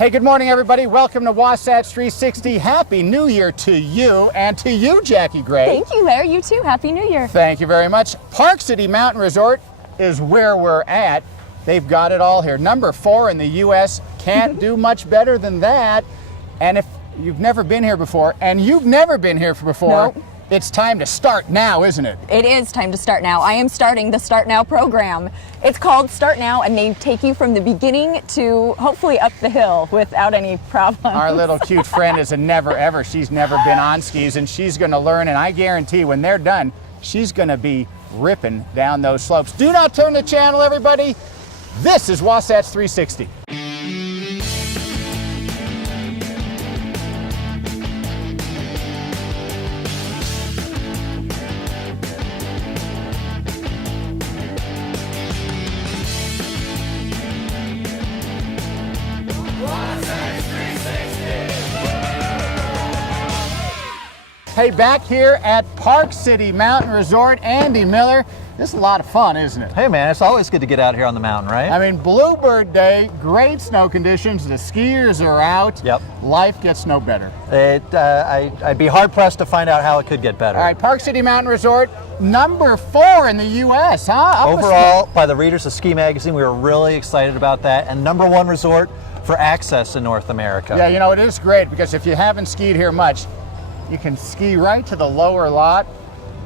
Hey, good morning, everybody. Welcome to Wasatch 360. Happy New Year to you and to you, Jackie Gray. Thank you, Larry. You too. Happy New Year. Thank you very much. Park City Mountain Resort is where we're at. They've got it all here. Number 4 in the U.S. Can't do much better than that. And if you've never been here before, and you've never been here before, Nope. It's time to start now, isn't it? It is time to start now. I am starting the Start Now program. It's called Start Now, and they take you from the beginning to hopefully up the hill without any problems. Our little cute friend is a never ever. She's never been on skis, and she's going to learn, and I guarantee when they're done, she's going to be ripping down those slopes. Do not turn the channel, everybody. This is Wasatch 360. Hey, back here at Park City Mountain Resort, Andy Miller. This is a lot of fun, isn't it? Hey man, it's always good to get out here on the mountain, right? I mean, Bluebird Day, great snow conditions, the skiers are out. Yep. Life gets no better. I'd be hard pressed to find out how it could get better. All right, Park City Mountain Resort, number 4 in the U.S., huh? Overall, by the readers of Ski Magazine, we were really excited about that. And number 1 resort for access in North America. Yeah, you know, it is great because if you haven't skied here much, you can ski right to the lower lot,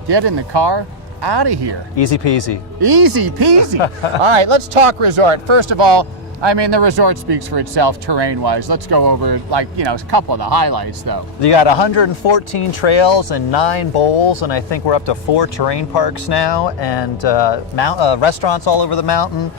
get in the car, out of here. Easy peasy. Easy peasy. All right, let's talk resort. First of all, I mean, the resort speaks for itself terrain-wise. Let's go over, like, you know, a couple of the highlights, though. You got 114 trails and 9 bowls, and I think we're up to 4 terrain parks now, and restaurants all over the mountain,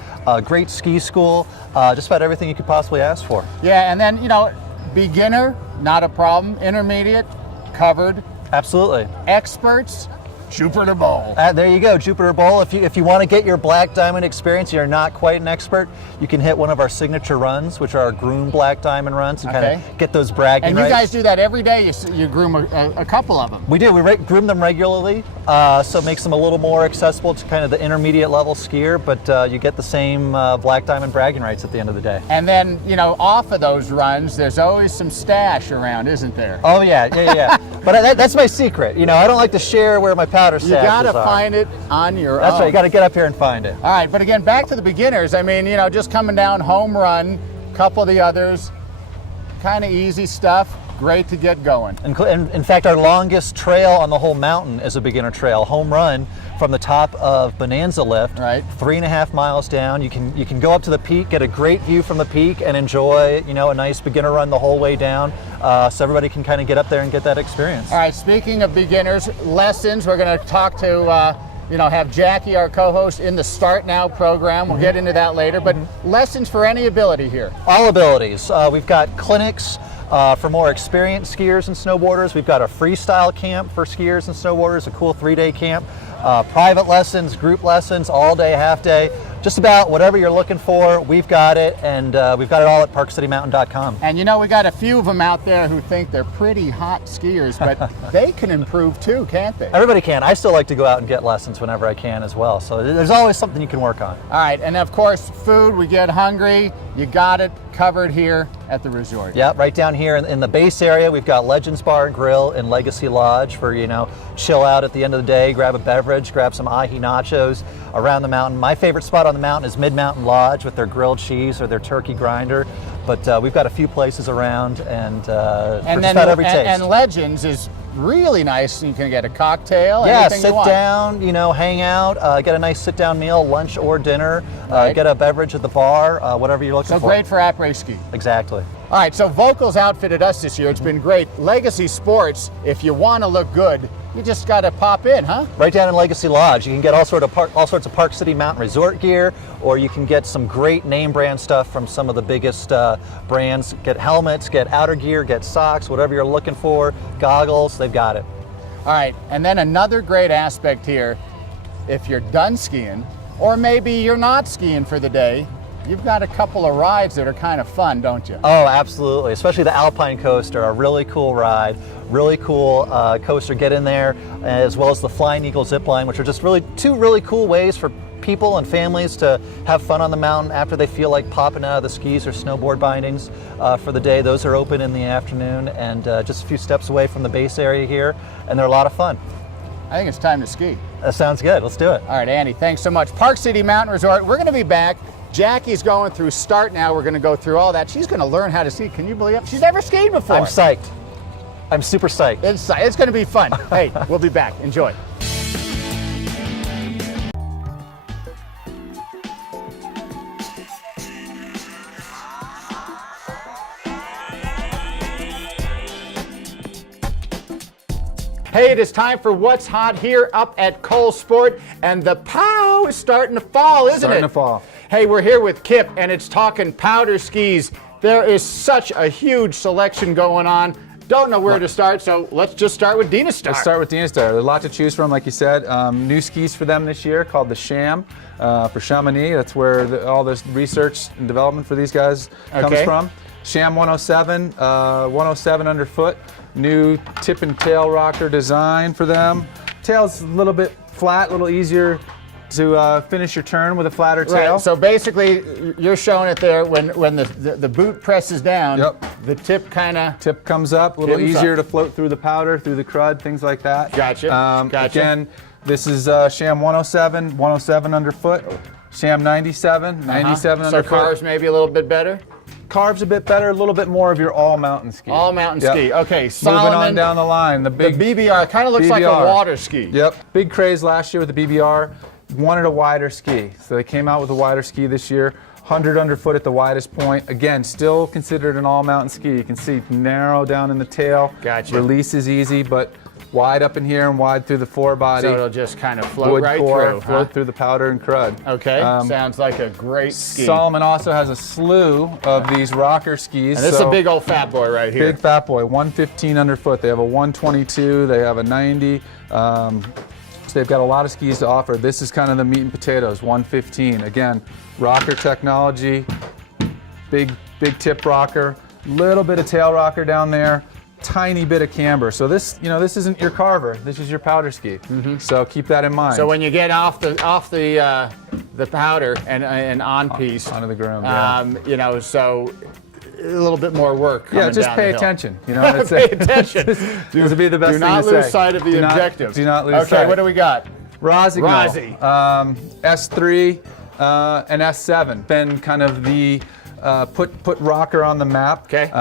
great ski school, just about everything you could possibly ask for. Yeah, and then, you know, beginner, not a problem. Intermediate, covered. Absolutely. Experts, Jupiter Bowl. There you go, Jupiter Bowl. If you want to get your black diamond experience, you're not quite an expert, you can hit one of our signature runs, which are our groom black diamond runs, and kind of get those bragging rights. And you rights. guys do that every day. You groom a couple of them. We do. We groom them regularly, so it makes them a little more accessible to kind of the intermediate level skier, but you get the same black diamond bragging rights at the end of the day. And then, you know, off of those runs, there's always some stash around, isn't there? Oh yeah. But that's my secret. You know, I don't like to share where my powder stash is. You gotta find it on your own. That's right, you gotta get up here and find it. All right, but again, back to the beginners. I mean, you know, just coming down Home Run, couple of the others, kind of easy stuff, great to get going. And in fact, our longest trail on the whole mountain is a beginner trail, Home Run, from the top of Bonanza Lift, right, 3.5 miles down. You can go up to the peak, get a great view from the peak, and enjoy, you know, a nice beginner run the whole way down. So everybody can kind of get up there and get that experience. All right, speaking of beginners, lessons, we're going to talk to, you know, have Jackie, our co-host, in the Start Now program. We'll get into that later, but lessons for any ability here. All abilities. We've got clinics for more experienced skiers and snowboarders. We've got a freestyle camp for skiers and snowboarders, a cool 3-day camp. Private lessons, group lessons, all day, half day, just about whatever you're looking for, we've got it, and we've got it all at parkcitymountain.com. And you know, we got a few of them out there who think they're pretty hot skiers, but they can improve too, can't they? Everybody can. I still like to go out and get lessons whenever I can as well, so there's always something you can work on. All right, and of course, food, we get hungry, you got it covered here at the resort. Yeah, right down here in the base area, we've got Legends Bar and Grill and Legacy Lodge for, you know, chill out at the end of the day, grab a beverage, grab some ahi nachos around the mountain. My favorite spot on the mountain is Mid-Mountain Lodge with their grilled cheese or their turkey grinder, but we've got a few places around and for just about every taste. And Legends is really nice. You can get a cocktail, yeah, anything sit you want. down, you know, hang out, get a nice sit-down meal, lunch or dinner, get a beverage at the bar, whatever you're looking for. So great for après-ski. Exactly. All right, so Vocals outfitted us this year. It's been great. Legacy Sports, if you want to look good, you just got to pop in, huh? Right down in Legacy Lodge. You can get all sorts of Park City Mountain Resort gear, or you can get some great name brand stuff from some of the biggest brands. Get helmets, get outer gear, get socks, whatever you're looking for, goggles, they've got it. All right, and then another great aspect here, if you're done skiing, or maybe you're not skiing for the day, you've got a couple of rides that are kind of fun, don't you? Oh, absolutely. Especially the Alpine Coaster, a really cool ride, really cool coaster. Get in there, as well as the Flying Eagle zip line, which are just really two really cool ways for people and families to have fun on the mountain after they feel like popping out of the skis or snowboard bindings for the day. Those are open in the afternoon and just a few steps away from the base area here, and they're a lot of fun. I think it's time to ski. That sounds good. Let's do it. All right, Andy, thanks so much. Park City Mountain Resort, we're going to be back. Jackie's going through Start Now. We're going to go through all that. She's going to learn how to ski. Can you believe it? She's never skied before. I'm psyched. I'm super psyched. It's going to be fun. Hey, we'll be back. Enjoy. Hey, it is time for What's Hot here up at Cole Sport, and the pow is starting to fall, isn't it? Starting to fall. Hey, we're here with Kip, and it's talking powder skis. There is such a huge selection going on. Don't know where to start, so let's just start with Dina Star. Let's start with Dina Star. There's a lot to choose from, like you said. New skis for them this year called the Sham for Chamonix. That's where all this research and development for these guys comes from. Sham 107, 107 underfoot. New tip and tail rocker design for them. Tail's a little bit flat, a little easier to finish your turn with a flatter tail. Right, so basically you're showing it there when the boot presses down, the tip kind of... Tip comes up, a little easier to float through the powder, through the crud, things like that. Gotcha, gotcha. Again, this is Sham 107, 107 underfoot. Sham 97, 97 underfoot. So carves maybe a little bit better? Carves a bit better, a little bit more of your all-mountain ski. All-mountain ski, okay. Solomon, moving on down the line, the BBR kind of looks like a water ski. Yep, big craze last year with the BBR. Wanted a wider ski, so they came out with a wider ski this year. 100 underfoot at the widest point. Again, still considered an all-mountain ski. You can see narrow down in the tail. Gotcha. Release is easy, but wide up in here and wide through the forebody. So it'll just kind of float right through. Float through the powder and crud. Okay, sounds like a great ski. Solomon also has a slew of these rocker skis. And this is a big old fat boy right here. Big fat boy, 115 underfoot. They have a 122, they have a 90. So they've got a lot of skis to offer. This is kind of the meat and potatoes, 115. Again, rocker technology, big tip rocker, little bit of tail rocker down there, tiny bit of camber. So this, this isn't your carver. This is your powder ski. So keep that in mind. So when you get off the powder and on piece, onto the groom, so a little bit more work. Just pay attention. That's pay attention. This would be the best thing to say. Do not lose sight of the objective. Do not lose sight. Okay, what do we got? Rossignol. S3 and S7. Been kind of the put rocker on the map. Okay.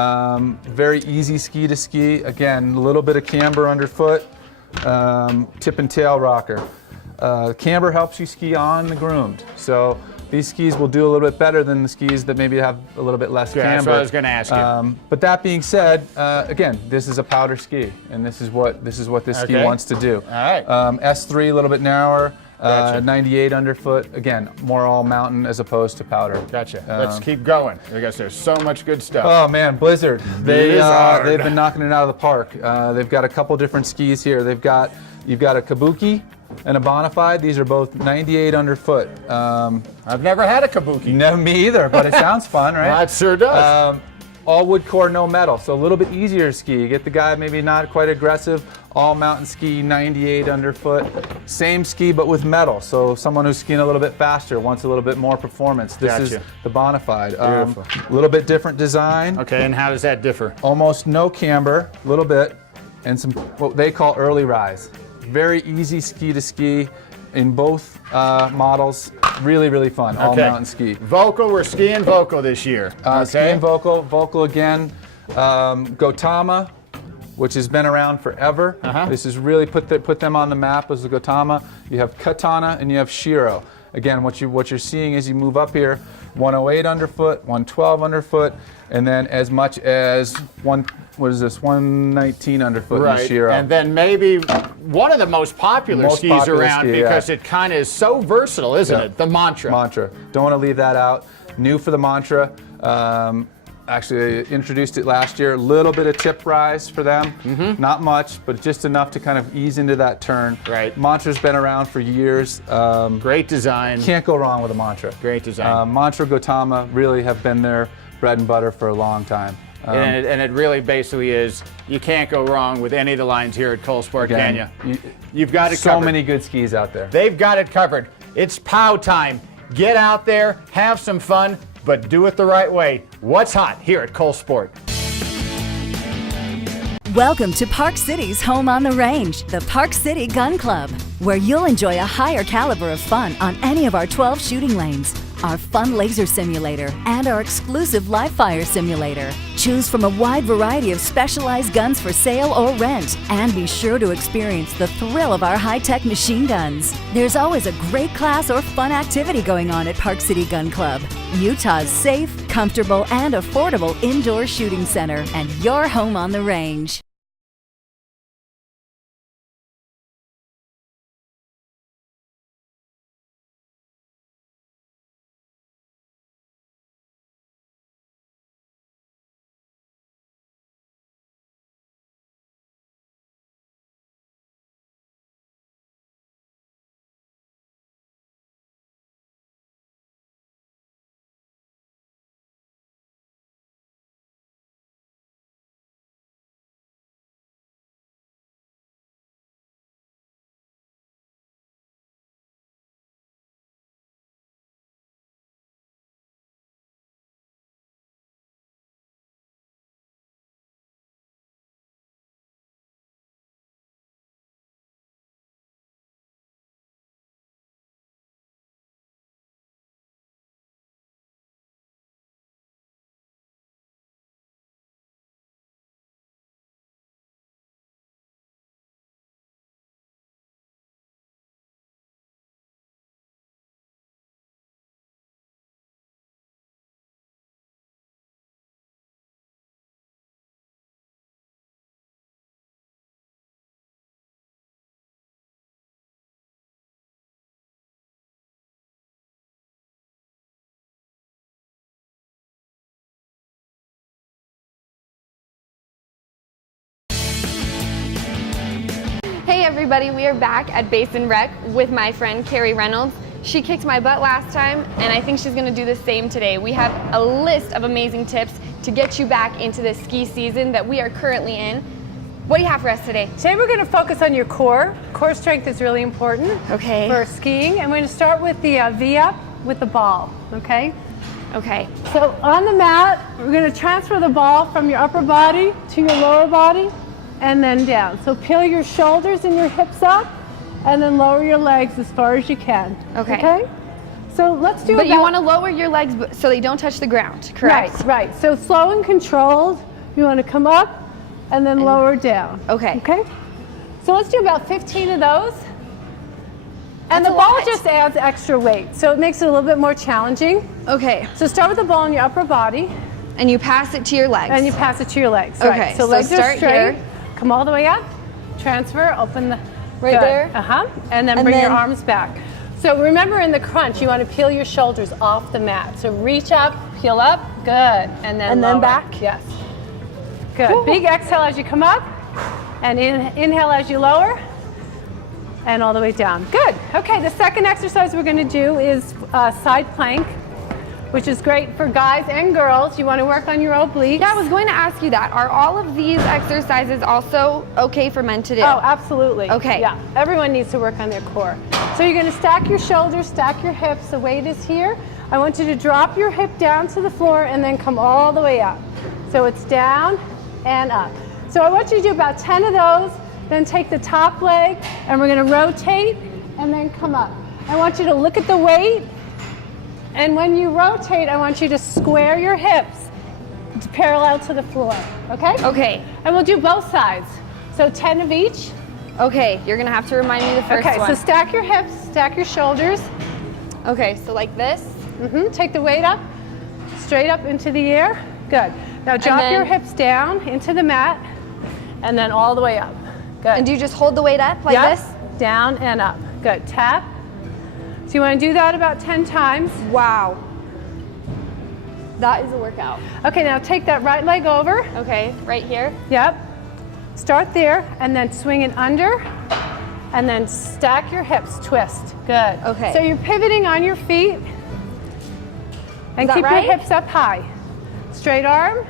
Very easy ski to ski. Again, a little bit of camber underfoot. Tip and tail rocker. Camber helps you ski on the groomed. So these skis will do a little bit better than the skis that maybe have a little bit less camber. That's what I was going to ask you. But that being said, again, this is a powder ski, and this is what this ski wants to do. All right. S3 a little bit narrower. Gotcha. 98 underfoot. Again, more all mountain as opposed to powder. Gotcha. Let's keep going. I guess there's so much good stuff. Oh man, Blizzard. They've been knocking it out of the park. They've got a couple different skis here. You've got a Kabuki and a Bonafide. These are both 98 underfoot. I've never had a Kabuki. No, me either, but it sounds fun, right? That sure does. All wood core, no metal, so a little bit easier to ski. You get the guy maybe not quite aggressive, all mountain ski, 98 underfoot. Same ski but with metal, so someone who's skiing a little bit faster wants a little bit more performance. This is the Bonafide. Beautiful. A little bit different design. Okay, and how does that differ? Almost no camber, a little bit, and some what they call early rise. Very easy ski to ski in both models. Really, really fun, all mountain ski. Vocal, we're skiing Vocal this year. Skiing Vocal. Vocal again. Gotama, which has been around forever. This has really put them on the map as the Gotama. You have Katana and you have Shiro. Again, what you're seeing as you move up here, 108 underfoot, 112 underfoot, and then as much as 119 underfoot in Shiro. And then maybe one of the most popular skis around because it kind of is so versatile, isn't it? The Mantra. Mantra. Don't want to leave that out. New for the Mantra. Actually introduced it last year. A little bit of tip rise for them. Not much, but just enough to kind of ease into that turn. Right. Mantra's been around for years. Great design. Can't go wrong with a Mantra. Great design. Mantra, Gotama really have been their bread and butter for a long time. And it really basically is, you can't go wrong with any of the lines here at Cole Sport, can you? You've got it covered. So many good skis out there. They've got it covered. It's POW time. Get out there, have some fun, but do it the right way. What's hot here at Cole Sport? Welcome to Park City's home on the range, the Park City Gun Club, where you'll enjoy a higher caliber of fun on any of our 12 shooting lanes, our fun laser simulator, and our exclusive live fire simulator. Choose from a wide variety of specialized guns for sale or rent, and be sure to experience the thrill of our high-tech machine guns. There's always a great class or fun activity going on at Park City Gun Club, Utah's safe, comfortable, and affordable indoor shooting center, and your home on the range. Hey everybody, we are back at Basin Rec with my friend Carrie Reynolds. She kicked my butt last time and I think she's going to do the same today. We have a list of amazing tips to get you back into the ski season that we are currently in. What do you have for us today? Today we're going to focus on your core. Core strength is really important for skiing. And we're going to start with the V-up with the ball, okay? Okay. So on the mat, we're going to transfer the ball from your upper body to your lower body and then down. So peel your shoulders and your hips up and then lower your legs as far as you can. Okay. Okay? So let's do But you want to lower your legs so they don't touch the ground, correct? Right. So slow and controlled. You want to come up and then lower down. Okay. Okay? So let's do about 15 of those. And the ball just adds extra weight, so it makes it a little bit more challenging. Okay. So start with the ball in your upper body. And you pass it to your legs. And you pass it to your legs. Okay. Right. So legs start are straight. here. Come all the way up. Transfer. Open the. Right there. And then bring your arms back. So remember in the crunch, you want to peel your shoulders off the mat. So reach up, peel up. Good. And then lower. Back. Yes. Good. Ooh. Big exhale as you come up. And inhale as you lower. And all the way down. Good. Okay, the second exercise we're going to do is side plank, which is great for guys and girls. You want to work on your obliques. Yeah, I was going to ask you that. Are all of these exercises also okay for men to do? Oh, absolutely. Okay. Yeah, everyone needs to work on their core. So you're going to stack your shoulders, stack your hips. The weight is here. I want you to drop your hip down to the floor and then come all the way up. So it's down and up. So I want you to do about 10 of those. Then take the top leg and we're going to rotate and then come up. I want you to look at the weight, and when you rotate, I want you to square your hips parallel to the floor, okay? Okay. And we'll do both sides. So 10 of each. Okay, you're going to have to remind me the first one. Okay, so stack your hips, stack your shoulders. Okay, so like this. Take the weight up, straight up into the air. Good. Now drop your hips down into the mat and then all the way up. Good. And do you just hold the weight up like this? Down and up. Good. Tap. So you want to do that about 10 times. Wow. That is a workout. Okay, now take that right leg over. Okay, right here. Yep. Start there and then swing it under and then stack your hips, twist. Good. Okay. So you're pivoting on your feet and keep your hips up high. Straight arm.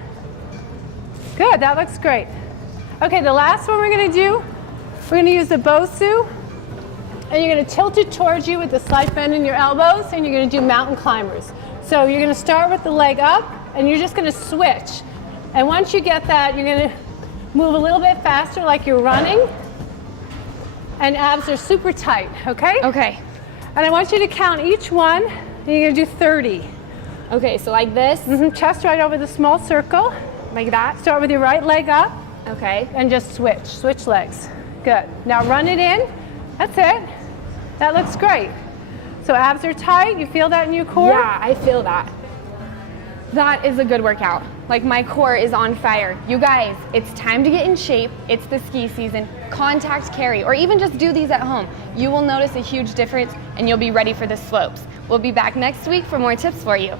Good, that looks great. Okay, the last one we're going to do, we're going to use the Bosu and you're going to tilt it towards you with a slight bend in your elbows, and you're going to do mountain climbers. So you're going to start with the leg up, and you're just going to switch. And once you get that, you're going to move a little bit faster like you're running, and abs are super tight, okay? Okay. And I want you to count each one, and you're going to do 30. Okay, so like this, Chest right over the small circle. like that. Start with your right leg up, Okay. and just switch legs. Good. Now run it in. That's it. That looks great. So abs are tight. You feel that in your core? Yeah, I feel that. That is a good workout. Like my core is on fire. You guys, it's time to get in shape. It's the ski season. Contact Carrie, or even just do these at home. You will notice a huge difference and you'll be ready for the slopes. We'll be back next week for more tips for you.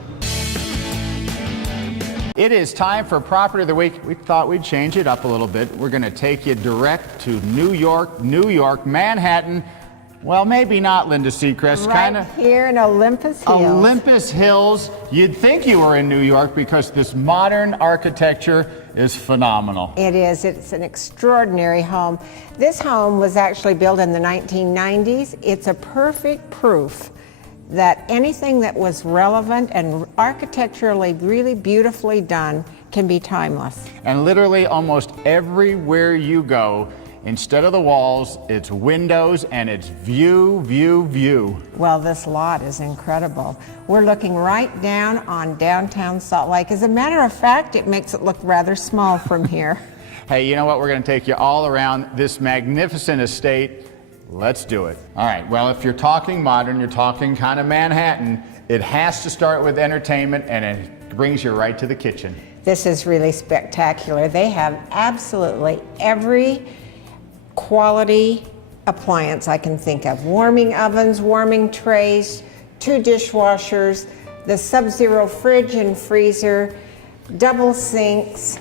It is time for Property of the Week. We thought we'd change it up a little bit. We're going to take you direct to New York, Manhattan. Well, maybe not, Linda Seacrest. Right here in Olympus Hills. Olympus Hills. You'd think you were in New York because this modern architecture is phenomenal. It is. It's an extraordinary home. This home was actually built in the 1990s. It's a perfect proof that anything that was relevant and architecturally really beautifully done can be timeless. And literally almost everywhere you go, instead of the walls, it's windows and it's view, view, view. Well, this lot is incredible. We're looking right down on downtown Salt Lake. As a matter of fact, it makes it look rather small from here. Hey, you know what? We're going to take you all around this magnificent estate. Let's do it. All right, well, if you're talking modern, you're talking kind of Manhattan, it has to start with entertainment, and it brings you right to the kitchen. This is really spectacular. They have absolutely every quality appliance I can think of. Warming ovens, warming trays, 2 dishwashers, the Sub-Zero fridge and freezer, double sinks.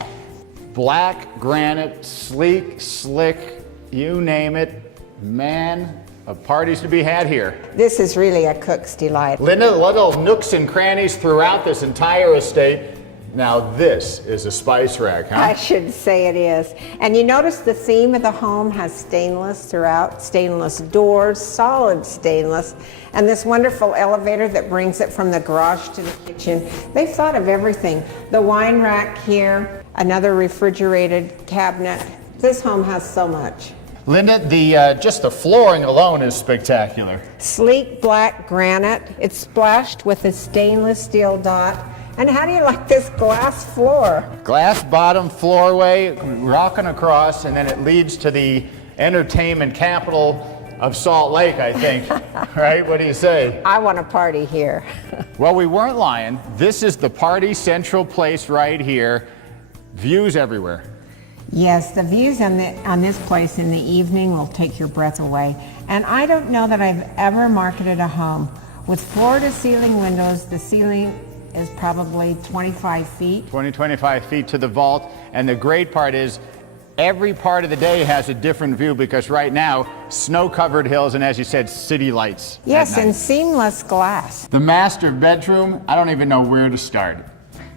Black granite, sleek, slick, you name it. Man, of parties to be had here. This is really a cook's delight. Linda, little nooks and crannies throughout this entire estate. Now this is a spice rack, huh? I should say it is. And you notice the theme of the home has stainless throughout, stainless doors, solid stainless, and this wonderful elevator that brings it from the garage to the kitchen. They've thought of everything. The wine rack here, another refrigerated cabinet. This home has so much. Linda, just the flooring alone is spectacular. Sleek black granite. It's splashed with a stainless steel dot. And how do you like this glass floor? Glass bottom floorway, rocking across, and then it leads to the entertainment capital of Salt Lake, I think. Right? What do you say? I want to party here. Well, we weren't lying. This is the party central place right here. Views everywhere. Yes, the views on this place in the evening will take your breath away. And I don't know that I've ever marketed a home with floor-to-ceiling windows. The ceiling is probably 25 feet. 25 feet to the vault. And the great part is every part of the day has a different view because right now, snow-covered hills and, as you said, city lights. Yes, and seamless glass. The master bedroom, I don't even know where to start.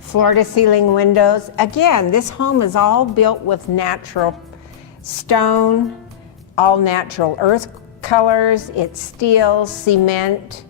Floor-to-ceiling windows. Again, this home is all built with natural stone, all natural earth colors. It's steel, cement,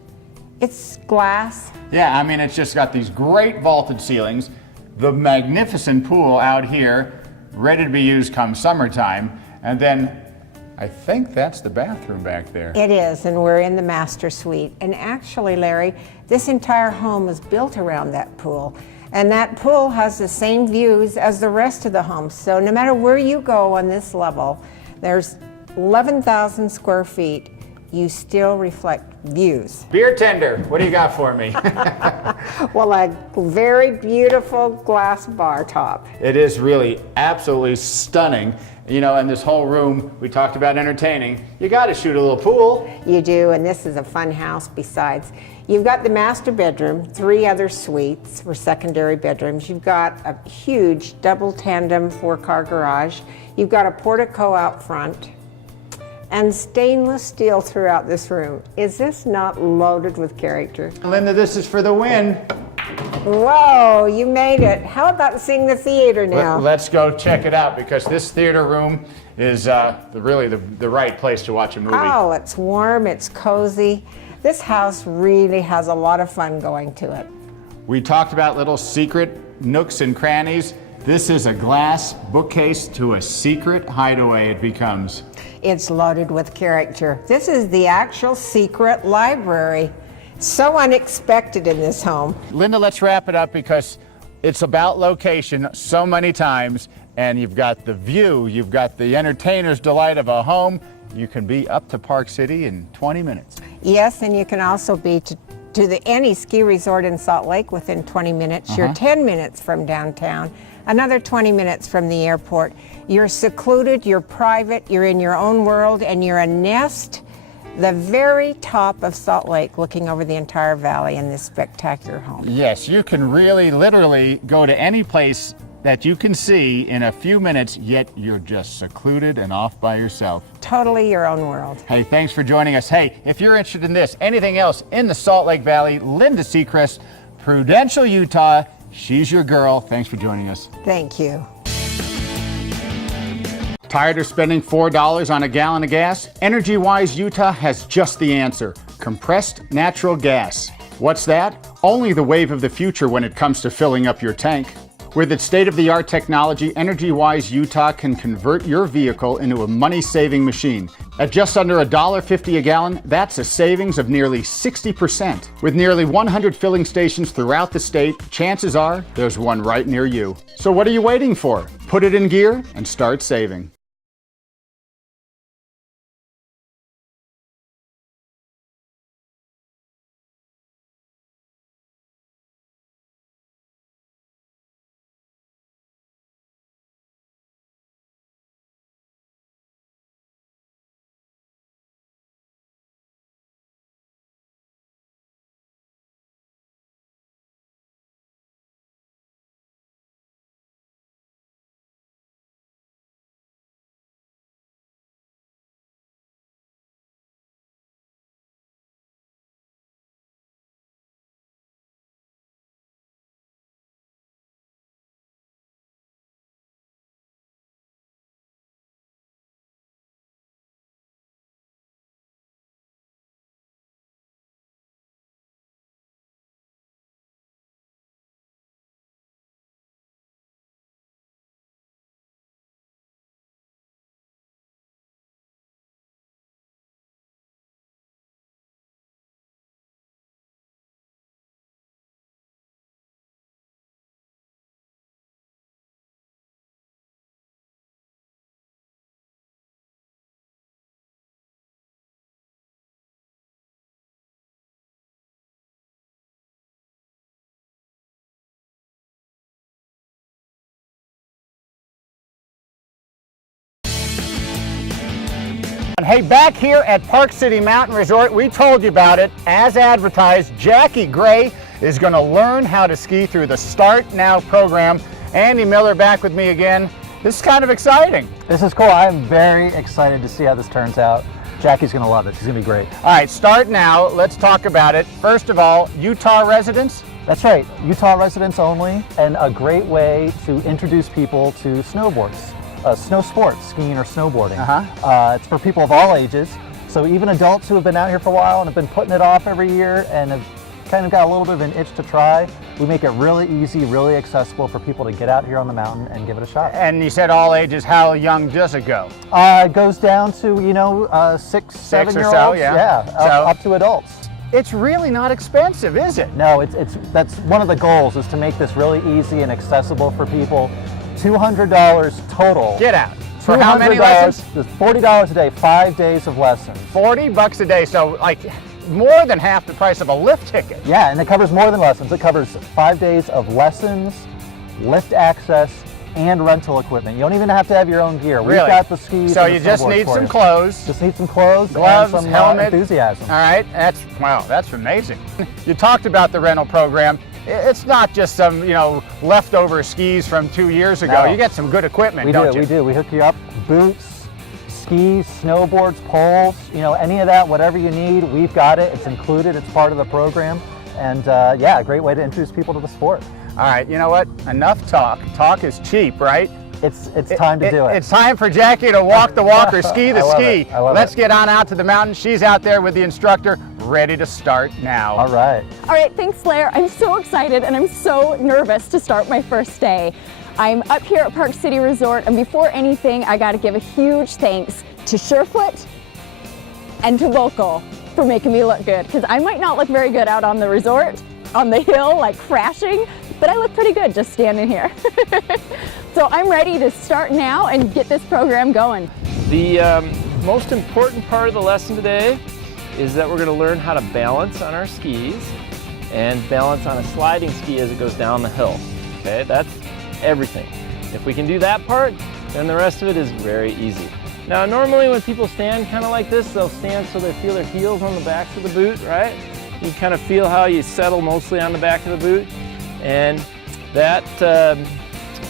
it's glass. Yeah, I mean, it's just got these great vaulted ceilings, the magnificent pool out here, ready to be used come summertime, and then I think that's the bathroom back there. It is, and we're in the master suite. And actually, Larry, this entire home is built around that pool. And that pool has the same views as the rest of the home. So no matter where you go on this level, there's 11,000 square feet. You still reflect views. Beer tender, what do you got for me? Well, a very beautiful glass bar top. It is really absolutely stunning. You know, in this whole room, we talked about entertaining. You got to shoot a little pool. You do, and this is a fun house besides. You've got the master bedroom, 3 other suites or secondary bedrooms. You've got a huge double tandem 4-car garage. You've got a portico out front and stainless steel throughout this room. Is this not loaded with character? Linda, this is for the win. Whoa, you made it. How about seeing the theater now? Let's go check it out, because this theater room is really the right place to watch a movie. Oh, it's warm, it's cozy. This house really has a lot of fun going to it. We talked about little secret nooks and crannies. This is a glass bookcase to a secret hideaway it becomes. It's loaded with character. This is the actual secret library. So unexpected in this home. Linda, let's wrap it up, because it's about location so many times, and you've got the view, you've got the entertainer's delight of a home. You can be up to Park City in 20 minutes. Yes, and you can also be to any ski resort in Salt Lake within 20 minutes. You're 10 minutes from downtown, another 20 minutes from the airport. You're secluded, you're private, you're in your own world, and you're a nest, the very top of Salt Lake, looking over the entire valley in this spectacular home. Yes, you can really, literally go to any place that you can see in a few minutes, yet you're just secluded and off by yourself. Totally your own world. Hey, thanks for joining us. Hey, if you're interested in this, anything else in the Salt Lake Valley, Linda Sechrist, Prudential, Utah, she's your girl. Thanks for joining us. Thank you. Tired of spending $4 on a gallon of gas? EnergyWise Utah has just the answer: compressed natural gas. What's that? Only the wave of the future when it comes to filling up your tank. With its state-of-the-art technology, EnergyWise Utah can convert your vehicle into a money-saving machine. At just under $1.50 a gallon, that's a savings of nearly 60%. With nearly 100 filling stations throughout the state, chances are there's one right near you. So what are you waiting for? Put it in gear and start saving. Hey, back here at Park City Mountain Resort, we told you about it. As advertised, Jackie Gray is going to learn how to ski through the Start Now program. Andy Miller back with me again. This is kind of exciting. This is cool. I'm very excited to see how this turns out. Jackie's going to love it. She's going to be great. All right, Start Now. Let's talk about it. First of all, Utah residents? That's right. Utah residents only, and a great way to introduce people to snowboards. Snow sports, skiing or snowboarding. It's for people of all ages, so even adults who have been out here for a while and have been putting it off every year and have kind of got a little bit of an itch to try, we make it really easy, really accessible for people to get out here on the mountain and give it a shot. And you said all ages. How young does it go? It goes down to, 6, 7-year-olds. So, yeah. Up to adults. It's really not expensive, is it? No, that's one of the goals, is to make this really easy and accessible for people. $200 total. Get out. For how many lessons? $40 a day, 5 days of lessons. $40 a day, so like more than half the price of a lift ticket. Yeah, and it covers more than lessons. It covers 5 days of lessons, lift access, and rental equipment. You don't even have to have your own gear. Really? We've got the skis. So and you the just snowboards need for some you. clothes. Just need some clothes, gloves, and some helmet, enthusiasm. All right, that's amazing. You talked about the rental program. It's not just some, leftover skis from 2 years ago. No. You get some good equipment, We don't you? We do. We hook you up. Boots, skis, snowboards, poles, any of that, whatever you need, we've got it. It's included. It's part of the program. and yeah, a great way to introduce people to the sport. All right, you know what? Enough talk. Talk is cheap, right? It's time to do it. It's time for Jackie to walk the walk or ski the ski. Let's get on out to the mountain. She's out there with the instructor, ready to start now. All right. All right, thanks, Blair. I'm so excited and I'm so nervous to start my first day. I'm up here at Park City Resort, and before anything, I got to give a huge thanks to Surefoot and to Vocal for making me look good, because I might not look very good out on the resort, on the hill, like crashing, but I look pretty good just standing here. So I'm ready to start now and get this program going. The most important part of the lesson today is that we're going to learn how to balance on our skis and balance on a sliding ski as it goes down the hill. Okay, that's everything. If we can do that part, then the rest of it is very easy. Now, normally when people stand kind of like this, they'll stand so they feel their heels on the backs of the boot, right? You kind of feel how you settle mostly on the back of the boot, and that,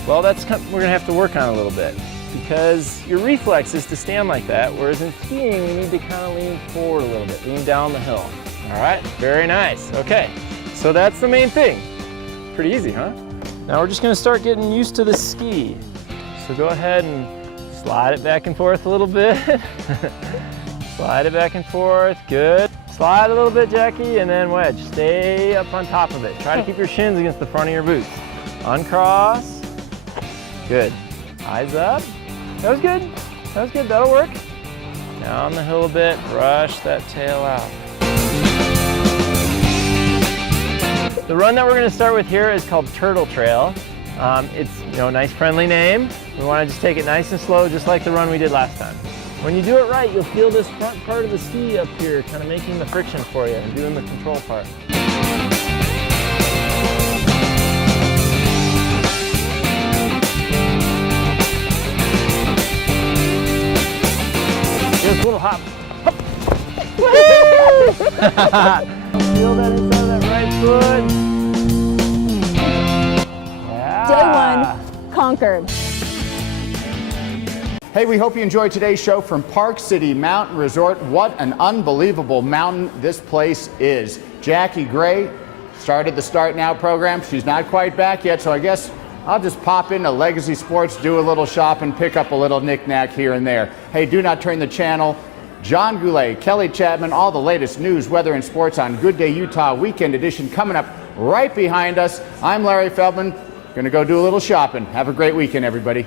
well, we're gonna have to work on a little bit, because your reflex is to stand like that, whereas in skiing, you need to kind of lean forward a little bit, lean down the hill. All right, very nice. Okay, so that's the main thing. Pretty easy, huh? Now we're just gonna start getting used to the ski. So go ahead and slide it back and forth a little bit. Slide it back and forth, good. Slide a little bit, Jackie, and then wedge. Stay up on top of it. Try to keep your shins against the front of your boots. Uncross, good. Eyes up, that was good. That was good, that'll work. Down the hill a bit, brush that tail out. The run that we're gonna start with here is called Turtle Trail. It's a nice friendly name. We wanna just take it nice and slow, just like the run we did last time. When you do it right, you'll feel this front part of the ski up here kind of making the friction for you and doing the control part. Just a little hop. Hop. Feel that inside of that right foot. Yeah. Day one conquered. Hey, we hope you enjoyed today's show from Park City Mountain Resort. What an unbelievable mountain this place is. Jackie Gray started the Start Now program. She's not quite back yet, so I guess I'll just pop into Legacy Sports, do a little shopping, pick up a little knick-knack here and there. Hey, do not turn the channel. John Goulet, Kelly Chapman, all the latest news, weather, and sports on Good Day Utah Weekend Edition coming up right behind us. I'm Larry Feldman. Gonna go do a little shopping. Have a great weekend, everybody.